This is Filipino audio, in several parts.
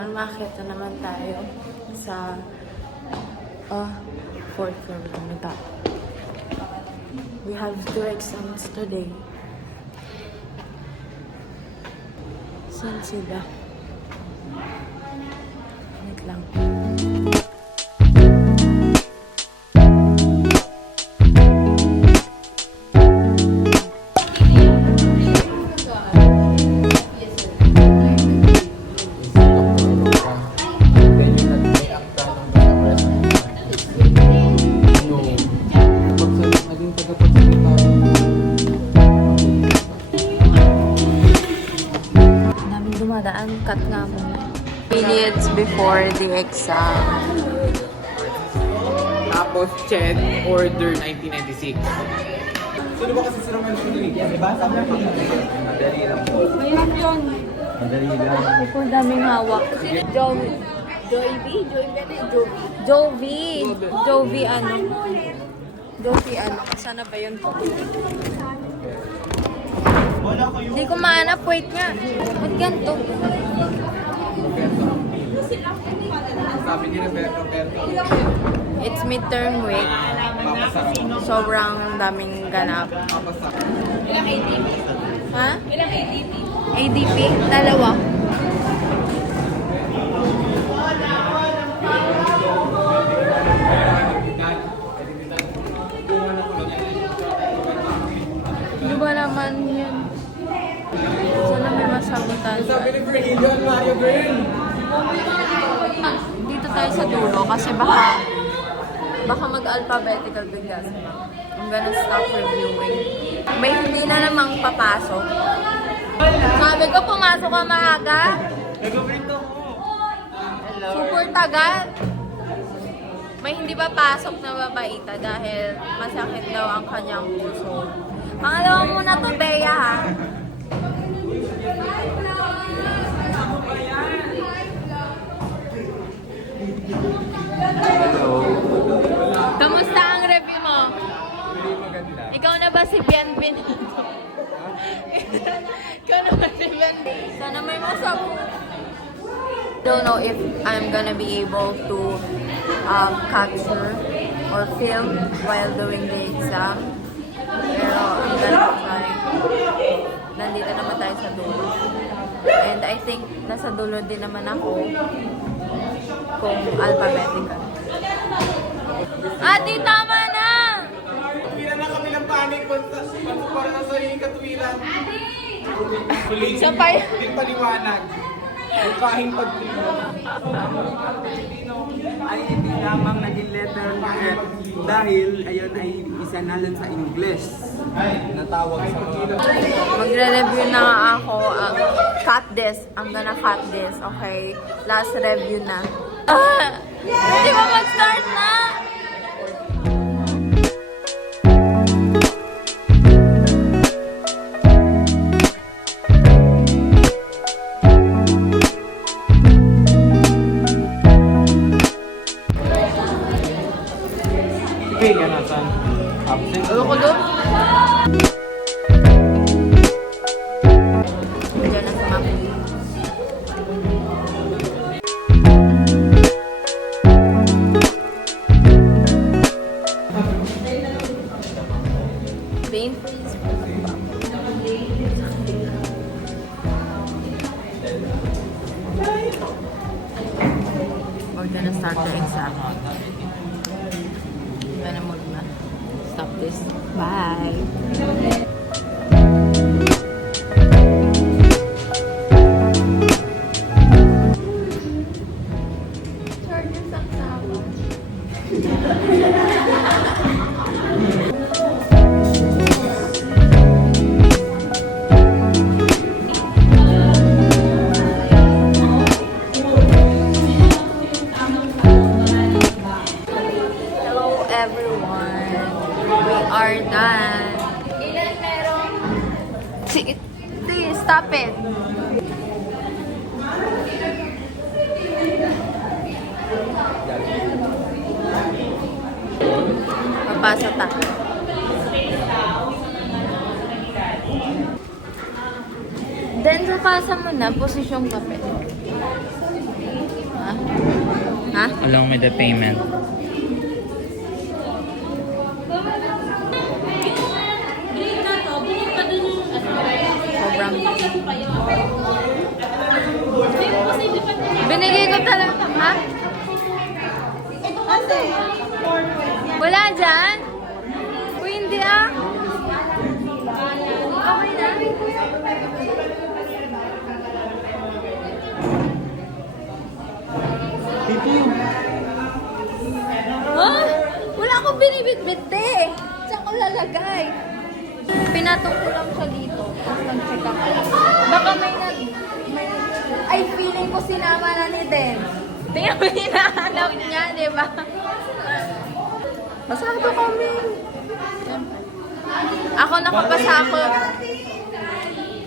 ngayon, makakita naman tayo sa fourth floor lang na tayo. We have 2 exams today. Saan sila? Wait lang. Dumadaan, cut nga muna. Minutes before the exam. Tapos, Chen, order 1996. Sino ba kasi si Roman Rodriguez? Yan, diba? Sabi lang madali lang po. Mayroon yun. Madali lang. Ito, daming hawak. Jovi, ano? Jovi, ano? Sana ba yun? Hindi ko mahanap. Wait nga. Ba't ganito? Sabi ni Roberto. It's midterm week. Sobrang daming ganap. Ilang ADP? Ha? Ilang ADP? ADP? Dalawa. Di ba naman yun? Sana may masagutan. Sabi ni Virgilio, Mario Girl. Dito tayo sa dulo kasi baka mag-alphabetical bigla sila. I'm gonna stop reviewing. May hindi na namang papasok. Sabi ko, pumasok ka maaga. Nag-ubrito ko. Super tagal. May hindi pa pasok na babaita dahil masakit daw ang kanyang puso. Pangalawa muna to, Bea, ha? Hello. Kamusta ang review mo? Hindi maganda. Ikaw na ba si Bianbin? Ikaw na ba si Bianbin? Sana may masabot. Don't know if I'm gonna be able to capture or film while doing the exam. Pero I'm gonna try. Nandito naman tayo sa dulo. And I think nasa dulo din naman ako kung alphabetical. Ate, tama na! Katwiran na kami ng panic. Para na sa yung katwiran. Isa pa yun. Hindi paliwanag. Kahing pag-Pilipino. Ay hindi lamang naging letter F dahil ayon ay isa na lang sa English. Natawag sa mga... Magre-review na nga ako ang cut this. I'm gonna cut this, okay? Last review na. Hindi ba mag-start na? Hey, yan nasan. Absent. Ano ko doon? Diyan na sa map. Paint, please. We're gonna start the exam. Gonna muna. Stop this. Bye. Hello everyone. We are done. Ilan meron? Sige, stop it. Papasa tayo. Then, sa pasa mo na, posisyong kape. along with the payment. Grade na to, bukod pa dun yung Sobrang. pa yun. Hindi mo kasi dapat na. Binigay ko talaga, ha? Ito kasi. Wala dyan? Uy, hindi ah. Okay na. Ha? Wala akong binibit-bit eh. Saan ko lalagay? Pinatong ko lang siya dito. Tapos nag-check ako. Baka ay, feeling ko sinama na ni Den. Tingnan mo, hinahanap niya, di ba? Pasado kami. Ako nakapasako.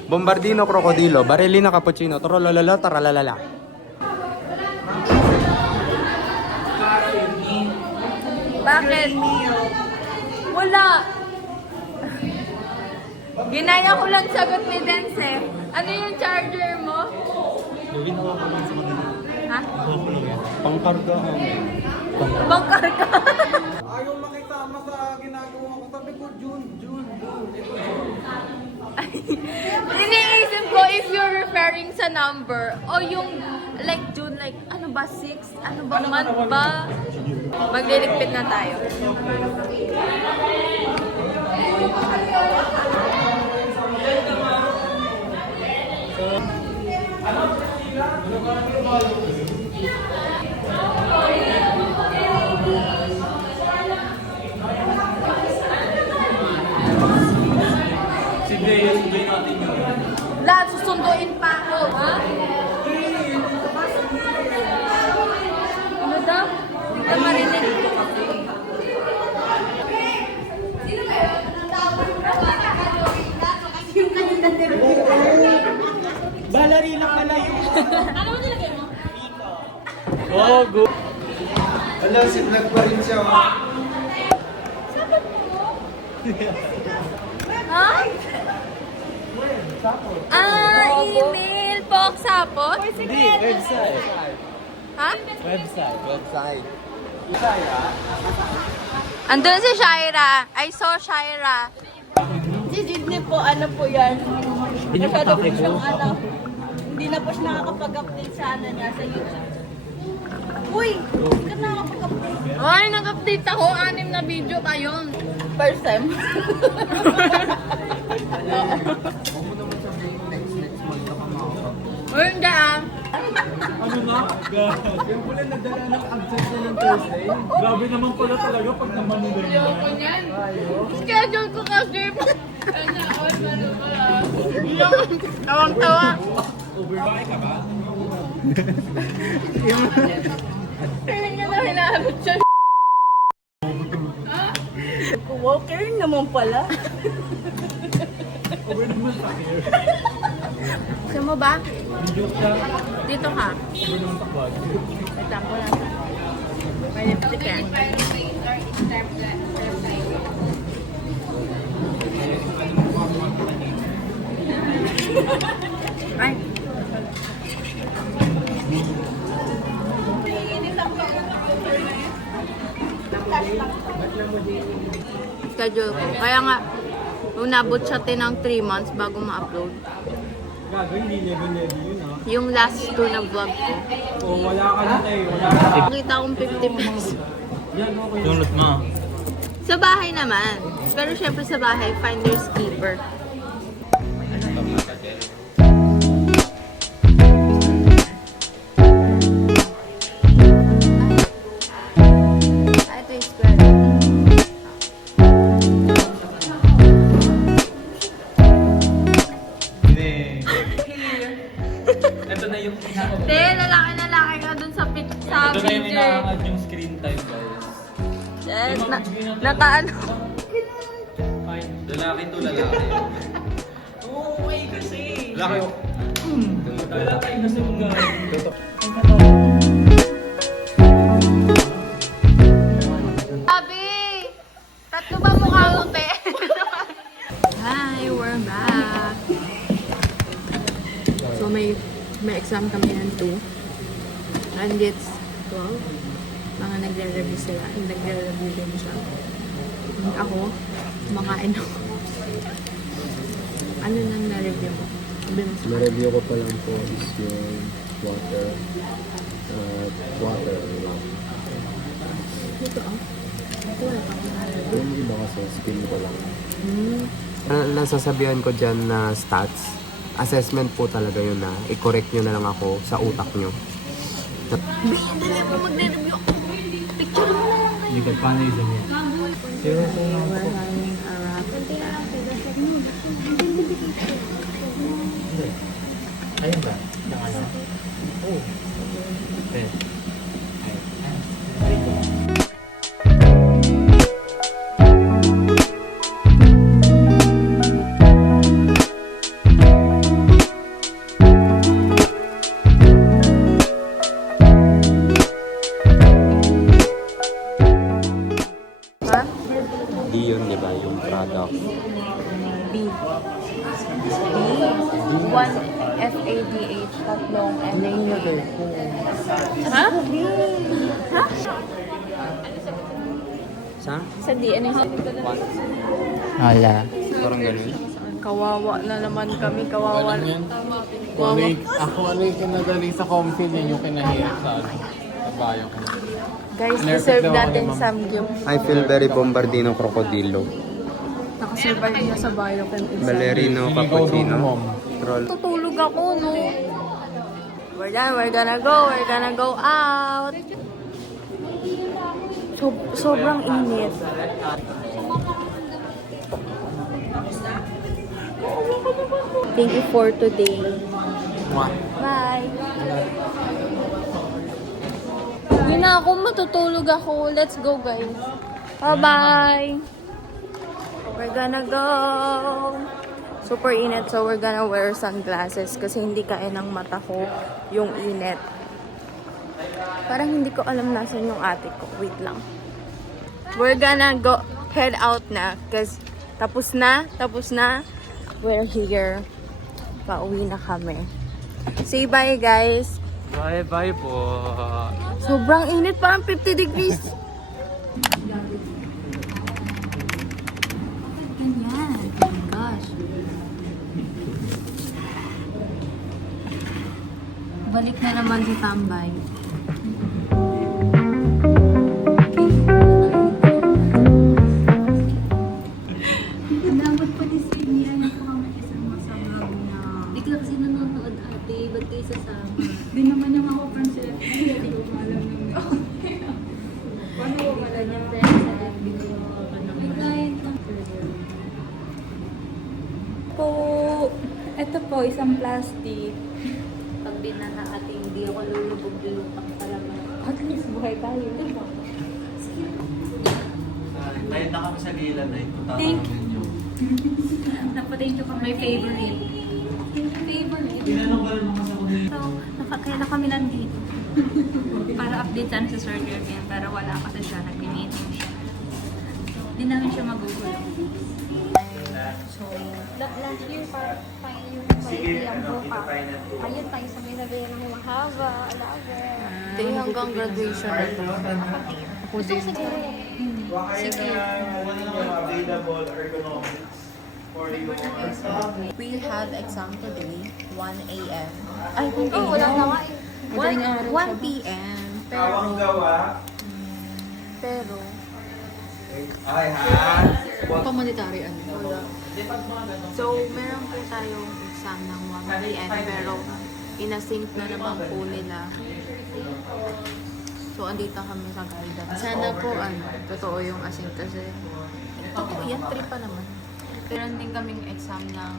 Bombardino, krokodilo, barilina, cappuccino, trolalala, taralalala. Bakit? Wala. Ginaya ko lang sagot ni Dance eh. Ano yung charger mo? Ha? Pangkarga. Bangkar ka. Ayaw makisama sa ginagawa ko. Sabi ko, June. Iniisip ko if you're referring sa number o yung like June, like ano ba, 6? Ano ba, month ba? Magliligpit na tayo. Lahat susunduin pa ako, ha? Ano daw? Hindi ka marinig. Balarina pala yun. Ano mo nilagay mo? Oh, good. Wala, si vlog pa rin siya. Ha? Email, Pok Sapot? Hindi, website. Ha? Website. Andun si Shaira. I saw Shaira. Si Jidney po, ano po yan? Masyado po siyang ano. Hindi na po siya nakakapag-update sa ano niya, sa YouTube. Uy! Hindi ka nakakapag-update. Ay, nag-update ako. 6 na video kayo. First time. Uy, hindi ah. Ano na? Yung pala nadala ng absence na ng Thursday. Grabe naman pala talaga pag naman nila. Schedule ko kasi. Tawang-tawa. Overbuy ka ba? Kaya niya na hinahanap siya. Walker naman pala. Over naman sa akin. Gusto mo ba? Joke siya. Dito ka. Over naman sa quad. Example lang. May lipstick yan. Ay. Schedule ko. Kaya nga, unabot siya ng 3 months bago ma-upload. Gago, hindi level yun ha. Yung last 2 na vlog ko. O wala ka na tayo, wala ka. Nakita akong 50 pesos. Yan, okay. Yung loot mo. Sa bahay naman. Pero syempre sa bahay, finder's keeper. Ito yung square. Ito na yung pinaka- Te, lalaki ka dun sa Ito na yung picture. inaangad yung screen time, guys. Yes, nakaano. Fine. Lalaki to, lalaki. Okay kasi. Lalaki. Lalaki na sa mga. Sabi! Tatlo ba mukha mo, te? Hi, we're back. So may exam kami ng 2. And it's 12. Mga nagre-review sila. Nagre-review din siya. Ako, kumakain ako. Ano nang na-review mo? Sabi mo sa Na-review ko pa lang po is yung water. Water. Ito ah. Ito wala pa akong na-review. Yung iba kasi skin ko lang. Nasasabihan ko dyan na stats. Assessment po talaga yun na i-correct nyo na lang ako sa utak nyo. Dali ako magre-review ako. Picture mo na lang kayo. You can find it in here. We're having a wrap. Ayun ba? Yung ano? Oh. Okay. Ha? D yun, di ba? Yung product. B. One F-A-D-H, tatlong N-A-D. Ha? Ha? Sa? Sa D, ano yung sabi ko na? Hala. Parang ganun. Kawawa na naman kami, kawawa. Kawawa. Ano yung kinagaling sa comfy niya yung kinahirap sa bayo ko. Guys, Nervous deserve daw ako natin ni Ma'am. samgyup. I feel very bombardino crocodilo. Nakasurvive niya sa bayo kan isa. Ballerino cappuccino. Roll. Tutulog ako, no? We're done, we're gonna go out. Sobrang init. Thank you for today. Bye. Yun na ako, matutulog ako. Let's go, guys. Bye-bye. We're gonna go. Super init, so we're gonna wear sunglasses kasi hindi kaya ng mata ko yung init. Parang hindi ko alam nasan yung ate ko. Wait lang. We're gonna go head out na kasi tapos na. We're here. Pauwi na kami. Say bye, guys. Bye-bye po. Sobrang init, parang 50 degrees. Ganyan. Oh my gosh. Balik na naman si Tambay. Dapat pa ni Sydney, ano po kami kasama sa vlog niya. Di ka kasi nanonood ate, ba't kayo sasama? Di naman yung ako concept. Hindi ko alam naman. Paano ko pala niya friends sa FB ko? May client lang. Po, ito po, isang plastic. Pag binana ate, hindi ako lulubog-lulupang talaga. At least buhay tayo, di ba? Dahil na kami sa Lilan na ito. Thank you. Thank you for my favorite. Favorite. Pinanunggal mo kasi ako dito. So, kaya na kami nandito. Para update sana sa Sir Jurgen. Pero wala kasi siya. Nag-meeting siya. Hindi namin siya magugulo. So, last year, parang yung may ang buka. Ayun tayo sa may sabi ng mahaba, alaga. Hindi hanggang graduation na to. Ako din. Siguro, Sige. Wala naman available ergonomics for you. We had exam today, 1 a.m. Ay, 1 oh, wala na nga eh. 1 p.m. Tawang gawa. Pero, Ay ha? pamonetary ano. Wala. So, meron po tayong exam ng 1 p.m. pero inasync na naman po nila. So, andito kami sa guidance. Sana po, totoo yung async kasi totoo yan, 3 pa naman. Meron din kaming exam ng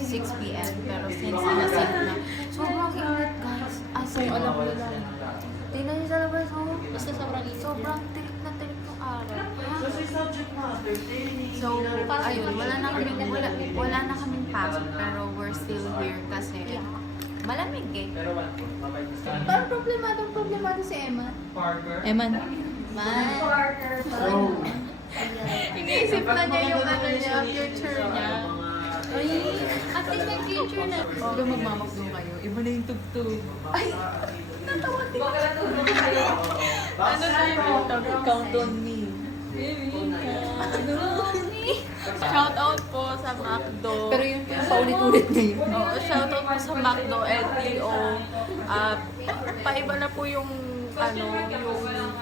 6 p.m. pero since inasync na, sobrang init guys. As in, alam mo lang. Tingnan niyo sa labas, oh. Basta sobrang init. Sobrang tirik na tirik yung araw. So, ayun, wala na kaming pasok pero we're still here kasi malamig eh. Parang problemado si Emma. Eman. Iniisip na niya yung future niya. Ay, at least may future na. Huwag magmamakdo kayo. Iba na yung tugtog. Ay, natawa din. Ano na yung count on me? Shout out po sa McDo. Pero yun yung paulit-ulit na yun. Oo, shout out po sa McDo, LTO. Paiba na po yung yung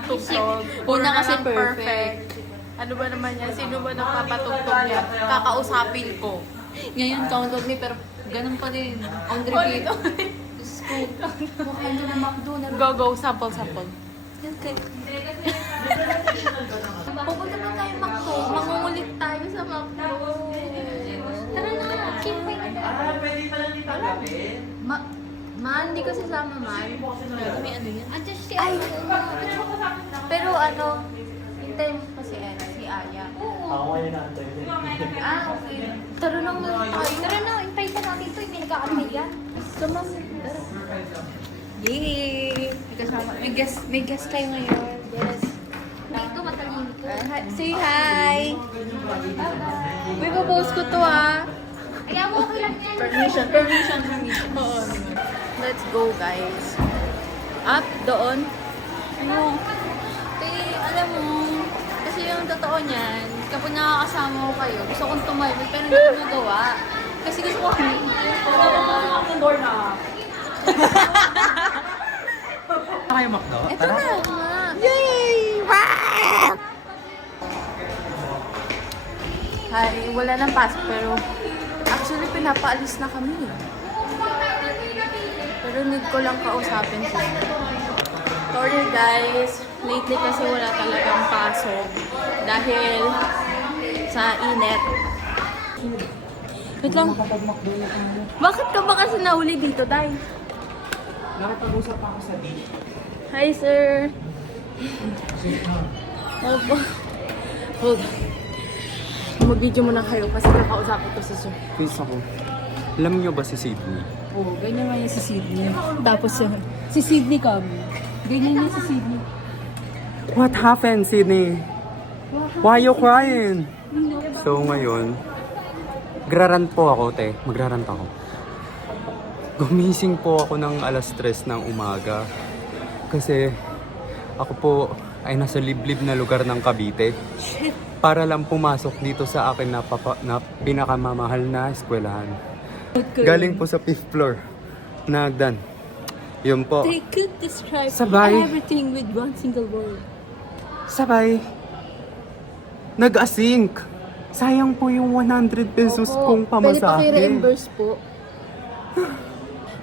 tugtog. Una kasi Puro na lang perfect. Ano ba naman yan? Sino ba nagpapatugtog niya? Kakausapin ko. Ngayon, count on me, pero ganun pa din. On repeat. Diyos ko, mukha na McDo na Go, go. Sample, sample. Pupunta pa tayo McDo. Mangungulit tayo sa McDo. Tara na, siyempre. Hindi ko sasama, man. May ano yan? Andiyan si Ay! Ano. Pero hintayin mo pa si Aya. Okay. Tara lang na tayo. Tara na, intay pa natin ito. May nag-aantay yan. Yay! May guest kayo ngayon. Yes. Dito, matalino to. Say hi! May post ko to Kaya mo okay lang yan. Permission. Oo. Let's go, guys. Up, doon. Alam mo, kasi yung totoo niyan, kapag nakakasama ko kayo, gusto kong tumalbog, pero hindi ko magawa. Kasi gusto ko Ang door na. Kayo McDo? Ito na! Yay! Wow! Hi, wala nang pasok pero actually pinapaalis na kami. Pero need ko lang kausapin siya. Sorry guys, lately kasi wala talagang pasok dahil sa init. Wait lang. Bakit ka ba kasi nahuli dito, Day? Nakapag-usap ako sa beach. Hi, sir. Hold on. Mag-video muna kayo kasi kakausapin ko si sir. Please ako. Alam niyo ba si Sydney? Oo, ganyan nga yung si Sydney. Tapos si Sydney kami. Ganyan yung si Sydney. What happened, Sydney? Why you crying? So ngayon, magrarant po ako, te. Magrarant ako. Gumising po ako ng alas 3 ng umaga. Kasi ako po ay nasa liblib na lugar ng Cavite. Para lang pumasok dito sa akin na pinakamamahal na eskwelahan. Galing po sa 5th floor. Nagdan. Yun po. They could describe Sabay. everything with one single word. Sabay. Nag-async. Sayang po yung 100 pesos kong Pwede pa pamasahe. reimburse po.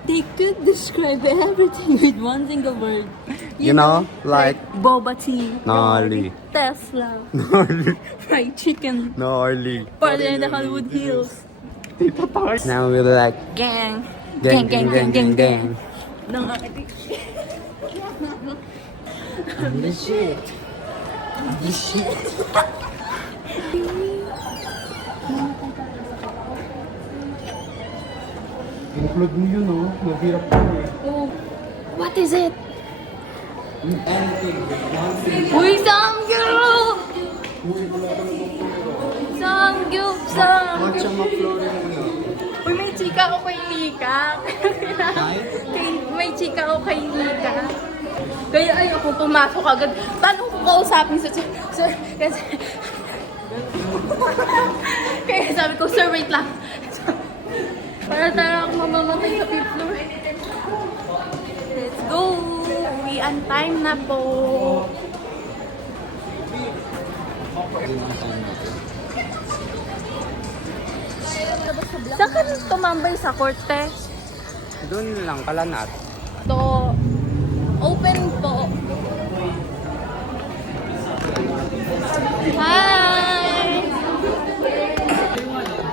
They could describe everything with one single word. You know, like boba tea, Gnarly. Tesla, Gnarly. fried chicken, Gnarly. party in the Hollywood Hills. Now we're like Gang. gang. Nang adik. The shit. Include mo yun, oh. Nabirap ko eh. Oh, what is it? Anything. Uy, Samgyup! Samgyup! Matcha McFlurry na. Uy, may chika ako kay Nika. May chika ako kay Nika. Kaya ayoko pumasok agad. Paano ko kausapin sa sir? Kasi... Kaya sabi ko, sir, wait lang. Para tayo akong mamamatay sa 5th floor. Let's go! Uwian time na po. Saan ka tumambay sa korte? Doon lang, kalanat. To open po. Hi!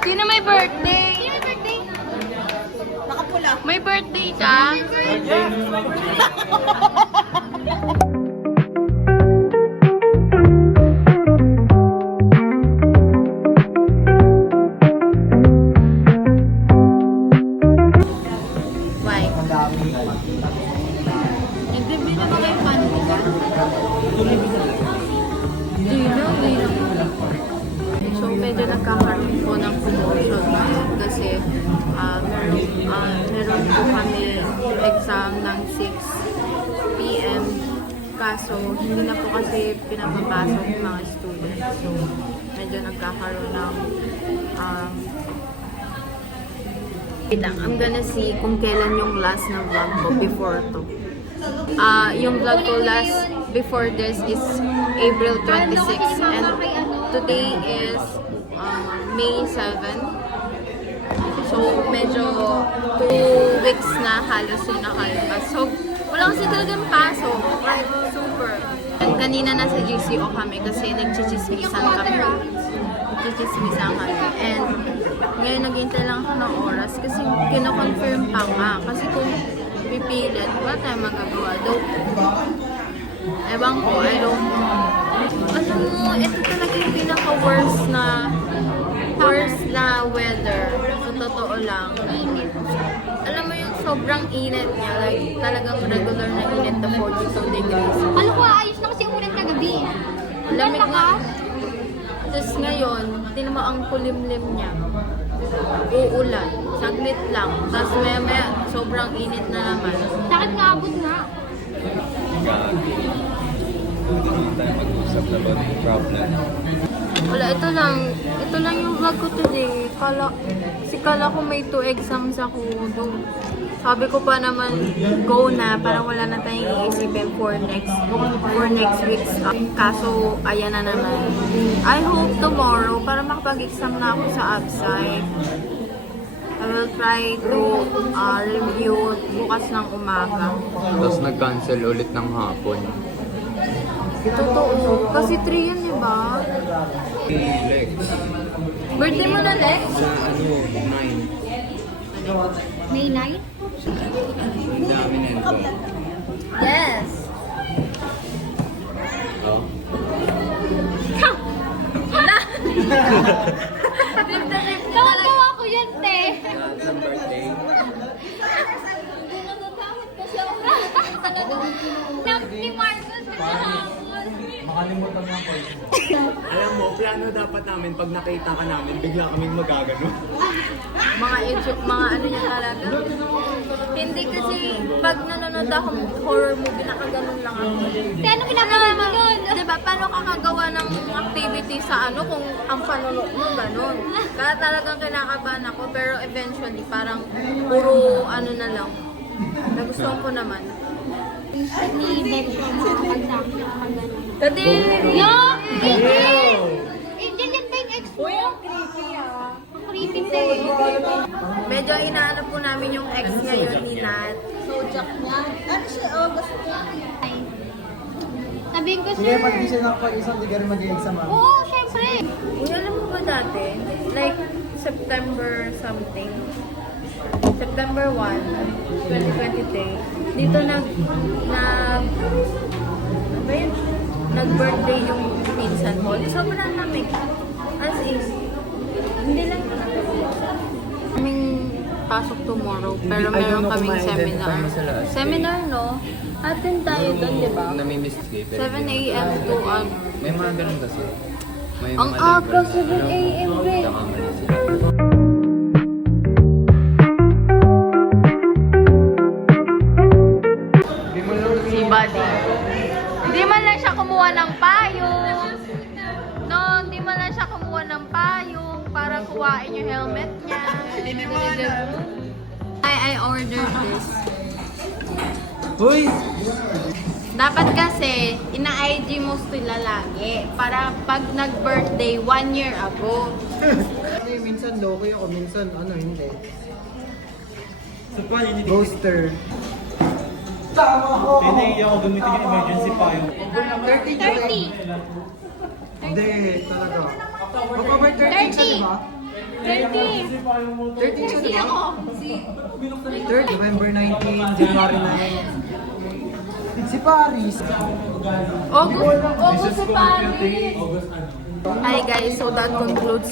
Sino may birthday? Sino may birthday? Nakapula. May birthday ka? Why? Nagbibili ba kayo Kaso, hindi na po kasi pinapapasok yung mga students. So, medyo nagkakaroon ng wait lang, I'm gonna see kung kailan yung last na vlog ko before to. Yung vlog ko last before this is April 26 and today is May 7. So, medyo 2 weeks na halos yung nakalabas. So, wala kasi talagang pasok. Like, super. And kanina nasa GCO kami kasi nagchichismisan kami. Nagchichismisan kami. And ngayon naghintay lang ako ng oras kasi kino-confirm pa nga. Kasi kung pipilit, wala tayong magagawa. Though, ewan ko, I don't know. Alam mo, ito talaga yung pinaka-worst na weather. Sa totoo lang. Alam mo yung sobrang init niya. Like, talagang regular na init na 42 degrees. Ano ko, ayos na kasi umulan kagabi. Lamig nga. Tapos ngayon, tinan mo ang kulimlim niya. Uulan. Saglit lang. Tapos maya-maya, sobrang init na naman. Bakit nga abot nga? Hindi tayo mag-usap na about yung problem. Wala, ito lang yung vlog ko today. Kala ko may 2 exams ako. Sabi ko pa naman, go na, para wala na tayong iisipin for next week's. Kaso, ayan na naman. I hope tomorrow, para makapag-exam na ako sa Absci. I will try to review bukas ng umaga. Tapos nag-cancel ulit ng hapon. Totoo. Kasi 3 yun, di ba? Lex. Birthday mo na, Lex? Sa 9. May night? Ang dami nito. Yes! Oh. Tawa-tawa ko yan, te. Sa birthday. Ni Marcos kahapon. Alam mo, plano dapat namin pag nakita ka namin, bigla kaming magagano. Mga ano niya talaga. Hindi kasi pag nanonood akong horror movie, nakaganon lang ako. Te, ano ginagawa mo nun? Diba, paano ka kagawa ng activity sa ano kung ang panonood mo ganon? Kaya talagang kinakabahan ako, pero eventually, parang puro ano na lang. Nagustuhan ko naman. Ni Beck ko makakapagsabi ng mga ganun. Kasi, Yo! Angel! Angel, yan ba yung ex mo? Uy, ang creepy Ang creepy, te. medyo inaano po namin yung ex ngayon ni Nat. Sojak niya. Ano siya? Oh, gusto niya. Ay. Sabihin ko, Sige, sir. pag di siya nakapag-isang, di ka rin mag-exam ah. Oo, syempre. Uy, alam mo ba dati? Like, September something. September 1, 2023. Dito nag-birthday yung pinsan ko. Sobrang lamig. As is, hindi lang kaming pasok tomorrow, pero meron kaming seminar. Seminar, no? Attend tayo doon, di ba? Nami-miss kayo. 7 a.m. to May mga ganun kasi. May ang mga aga, libre 7 a.m. rin. nakamali sila. Si Buddy. Hindi man lang siya kumuha ng payong. No, hindi man lang siya kumuha ng payong para kuhain yung helmet niya. I ordered this. Uy! Dapat kasi, ina-IG mo sila lagi para pag nag-birthday 1 year ago. Kasi minsan loko ako, minsan ano, hindi. Ghoster. Tama ako! Hindi ako gamitin yung emergency pa yung 30. Hindi, talaga. October 13 siya, di ba? 13 siya, di ba? 3rd, November 19, January 9. Si Paris. August si Paris. Hi guys, so that concludes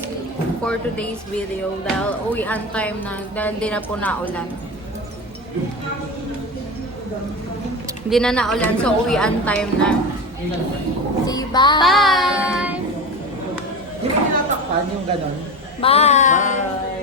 for today's video dahil uwian time na, dahil di na po naulan. Hindi na naulan, so uwian time na. See you, bye! Bye! Hindi mo tinatakpan yung ganon? Bye!